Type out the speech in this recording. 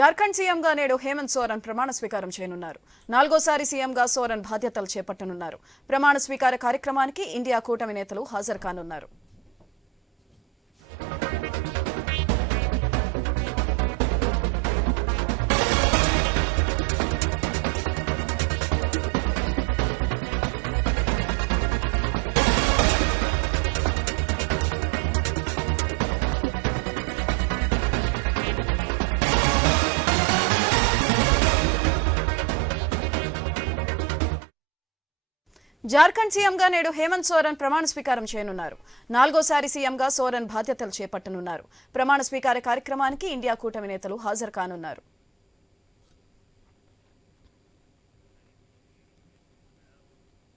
జార్ఖండ్ సీఎంగా నేడు హేమంత్ సోరెన్ ప్రమాణ స్వీకారం చేయనున్నారు. 4వ సీఎంగా సోరెన్ బాధ్యతలు చేపట్టనున్నారు. ప్రమాణ స్వీకార కార్యక్రమానికి ఇండియా కూటమి నేతలు హాజరు కానున్నారు. జార్ఖండ్ సీఎంగా నేడు హేమంత్ సోరెన్ ప్రమాణ స్వీకారం చేయనున్నారు. 4వ సీఎంగా సోరెన్ బాధ్యతలు చేపట్టనున్నారు. ప్రమాణ స్వీకార కార్యక్రమానికి ఇండియా కూటమి నేతలు హాజరు కానున్నారు.